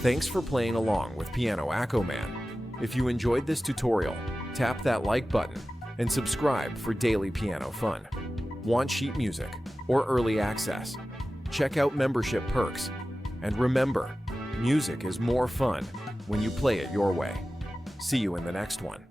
Thanks for playing along with Piano AccoMan. If you enjoyed this tutorial, tap that like button and subscribe for daily piano fun. Want sheet music or early access? Check out membership perks. And remember, music is more fun when you play it your way. See you in the next one.